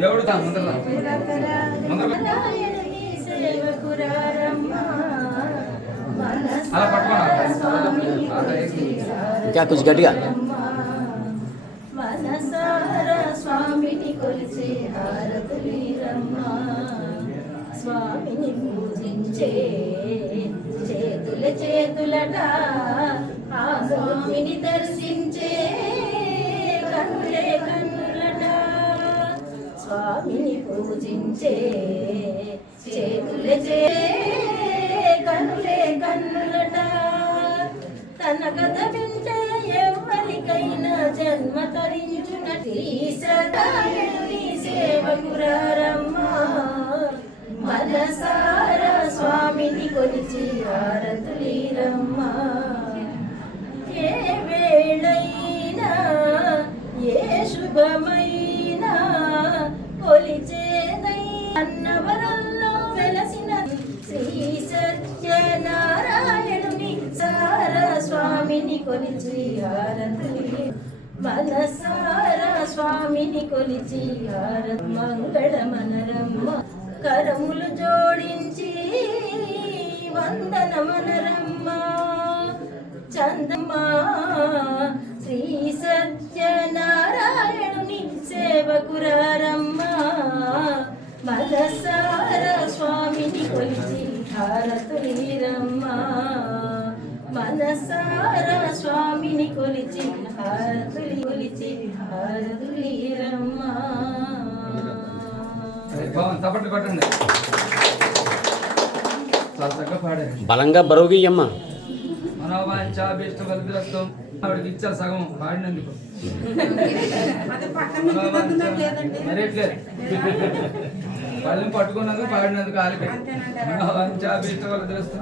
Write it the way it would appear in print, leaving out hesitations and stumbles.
దేవుడు అలా పట్టుకోండి ఇంకా కొంచెం గట్టిగా మనసారా స్వామిని కొలిచే హారతులీరమ్మా స్వామిని పూజించే చేతులట ఆ స్వామిని దర్శించే కన్నులట స్వామిని పూజించే కన్నులట తన కథ వింటే ఎవరికైనా జన్మ తరించునటి సదాయుని సేవకురారమ్మా మనసారా స్వామిని కొలిచి హారతులీరమ్మా ఏ వేళైనా ఏ శుభమైనా కొలిచేదై అన్నవరంలో వెలసిన శ్రీ సత్యనారాయణుని సారా స్వామిని కొలిచి హారతులి మనసారా స్వామిని కొలిచి మంగళమనరమ్మ కరములు జోడించి వందనమనరమ్మ చందమ్మా శ్రీ సత్యనారాయణుని సేవకురారమ్మ మనసారా స్వామిని కొలిచి హారతులీరమ్మ మనసారా స్వామిని కొలిచి హారతులీరమ్మ తప్పట్లు కొట్టండి చాలా చక్కగా పాడారు బలంగా బరువుగియ్యమ్మ మనోవాంఛాభీష్ట ఫలసిద్ధిరస్తు ఆవిడకి ఇచ్చారు సగం పాడినందుకు మరేట్లేదు వాళ్ళని పట్టుకున్నందుకు పాడినందుకు ఆలిపోయి మనోవాంఛాభీష్ట ఫలసిద్ధిరస్తు